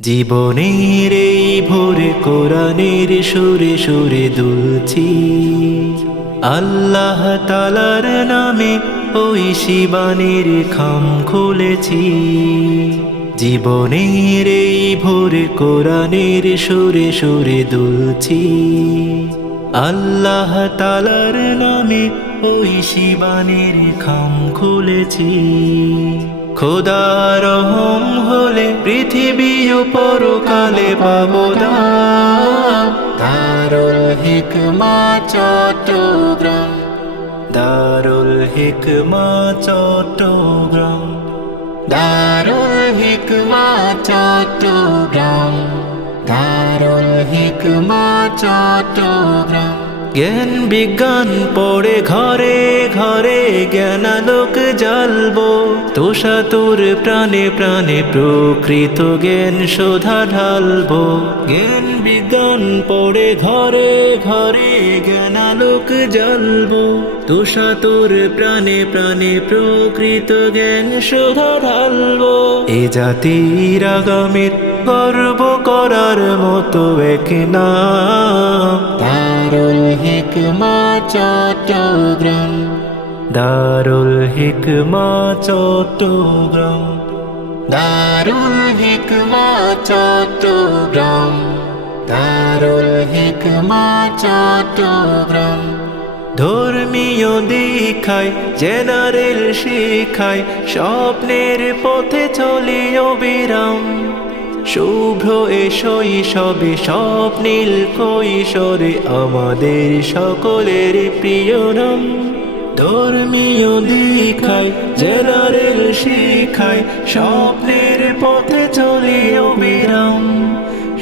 জীবনের এই ভোরে কোরআনের সুরে সুরে দুলছি। আল্লাহ তালার নামে ওই শিবানের খাম খুলেছি। জীবনের এই ভোরে কোরআনের সুরে সুরে দুলছি। আল্লাহ তালার নামে ওই শিবানের খাম খুলেছি। খোদা রহম হলে পৃথিবী পরকালে পাবো দাম। দারুল হিকমা চট্টগ্রাম। দারুল হিকমা চট্টগ্রাম। দারুল হিকমা চট্টগ্রাম। দারুল হিকমা চট্টগ্রাম। জ্ঞান বিজ্ঞান পড়ে ঘরে ঘরে জ্ঞানালোক জ্বালবো। তোষা তোর প্রাণে প্রাণে প্রকৃত জ্ঞান শোধা ঢালবো। জ্ঞান বিজ্ঞান পড়ে ঘরে ঘরে জ্ঞানালোক জ্বালবো। তোষা তোর প্রাণে প্রাণে প্রকৃত জ্ঞান শোধা ঢালব। এ জাতির আগামীর গর্ব করার মতো এক দারুল হিকমা চট্টগ্রাম দারুল হিকমা চট্টগ্রাম দারুল হিকমা চট্টগ্রাম দারুল হিকমা চট্টগ্রাম ধর্মীয় দীক্ষায় জেনারেল শিখায় স্বপ্নের পথে চলি অবিরাম শুভ্র এ শৈশবে স্বপ্নীল কৈশোরে, আমাদের সকলের প্রিয় নাম। ধর্মীয় দীক্ষায়, জেনারেল শিখায় স্বপ্নের পথে চলে অবিরাম।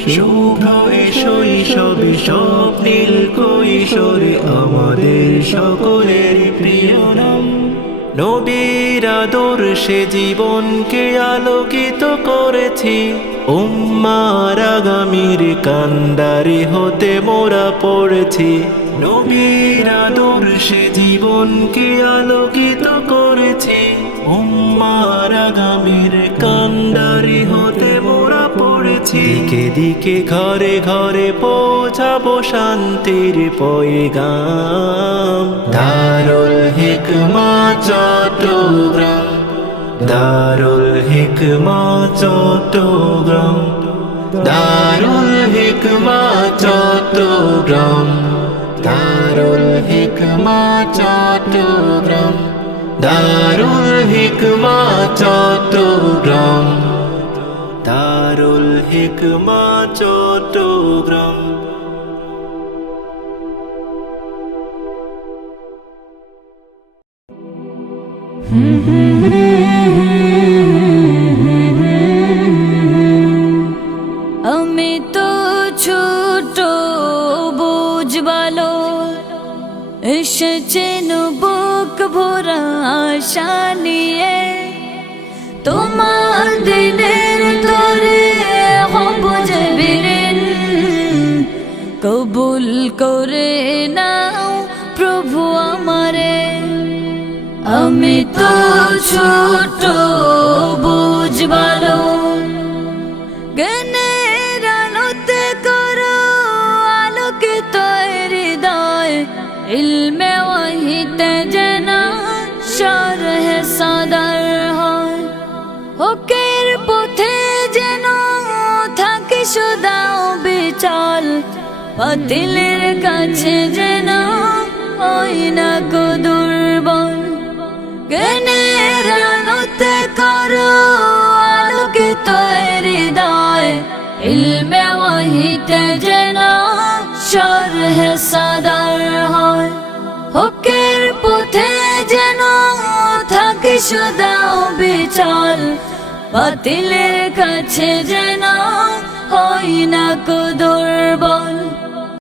শুভ্র এ শৈশবে স্বপ্নীল কৈশোরে, আমাদের সকলের প্রিয় নাম। নবীর আদর্শে জীবনকে আলোকিত করেছি। উম্মার আগামীর কান্ডারি হতে মোরা পড়েছি। নবীর আদর্শে জীবনকে আলোকিত করেছি। উম্মার আগামীর কান্ডারি হতে মোরা পড়েছি। দিকে দিকে ঘরে ঘরে পৌঁছাবো শান্তির পয়গাম। দারুল হিকমা চট্টগ্রাম। দারুল হিকমা চট্টগ্রাম। দারুল হিকমা চট্টগ্রাম। দারুল হিকমা চট্টগ্রাম। দারুল হিকমা চট্টগ্রাম। দারুল হিকমা চট্টগ্রাম। আমি তো ছোট বুঝবালো এসেছেন বুক ভরা আশা নিয়ে। তোমার দিনের তরে হব জবিরিন কবুল করে নাও প্রভু আমারে। আমি তো ছোট বুঝবালো জ্ঞানের আলোতে করো আলোকিত হৃদয় ইলমে ওয়াহিতে যেন সরহ সদর হয়। হকের পথে যেন থাকে সুদাও বিচল। বাতিলের কাছে যেন ওই না কো ওয়াহিতে যেন সরহ সাদার হয় হকের পথে যেন থাকে সদাও বিচল বাতিলের কাছে যেন হয় না কো দুর্বল